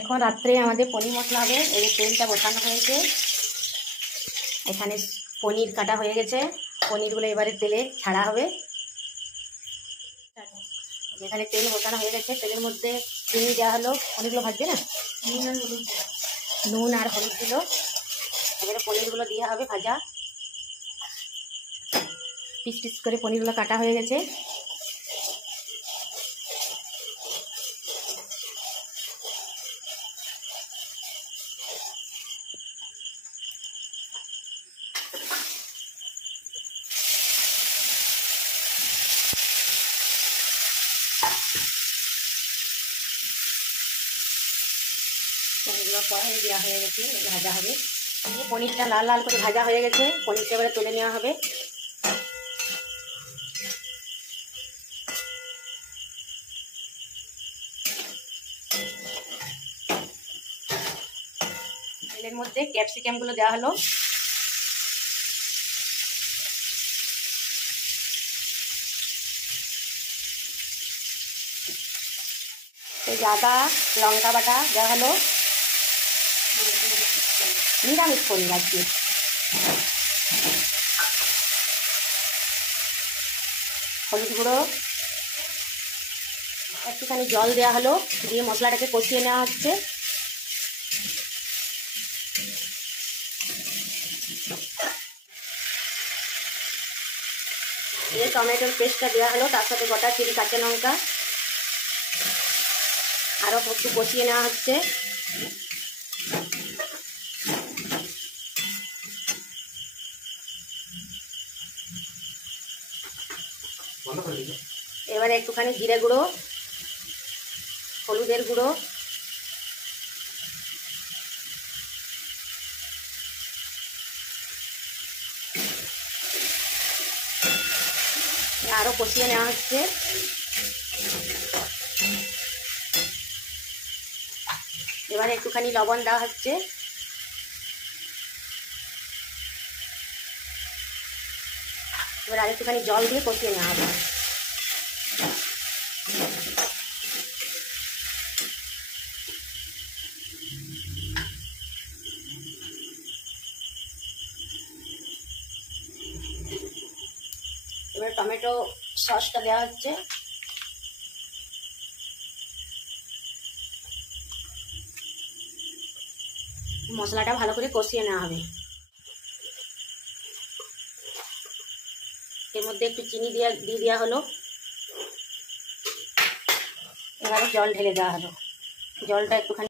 এখন রাত্রে আমাদের পনির মশলা হবে। এই তেলটা বসানো হয়েছে, এখানে পনির কাটা হয়ে গেছে। পনিরগুলো এবারে তেলে ছাড়া হবে। এখানে তেল বসানো হয়ে গেছে, তেলের মধ্যে চিনি দেওয়া হলো। পনিরগুলো ভাজবে না, নুন আর হলুদ দিল। এবারে পনিরগুলো দেওয়া হবে ভাজা। পিস পিস করে পনিরগুলো কাটা হয়ে গেছে। পনিরগুলো কড়াই দেওয়া হয়ে গেছে, ভাজা হবে। পনিরটা লাল লাল করে ভাজা হয়ে গেছে, পনিরটা এবারে তুলে নেওয়া হবে। তেলের মধ্যে ক্যাপসিকাম গুলো দেওয়া হলো। আদা লঙ্কা বাটা দেওয়া হলো। নিরামিষ পনির আজকে। হলুদ গুঁড়ো, একটুখানি জল দেওয়া হলো, দিয়ে মশলাটাকে কষিয়ে নেওয়া হচ্ছে। এই টমেটোর পেস্টটা দেওয়া হলো, তার সাথে গোটা চিনি কাঁচা লঙ্কা আরও একটু কষিয়ে নেওয়া হচ্ছে। এবারে একটুখানি জিরে গুঁড়ো, হলুদের গুঁড়ো, আরও কষিয়ে নেওয়া হচ্ছে। এবারে একটুখানি লবণ দেওয়া হচ্ছে। এবার আর একটুখানি জল দিয়ে কষিয়ে নেওয়া হবে। এবার টমেটো সসটা দেওয়া হচ্ছে। মশলাটা ভালো করে কষিয়ে নেওয়া হবে। এর মধ্যে একটু চিনি দিয়ে দেওয়া হলো। এবারে জল ঢেলে দেওয়া হলো। জলটা একটুখানি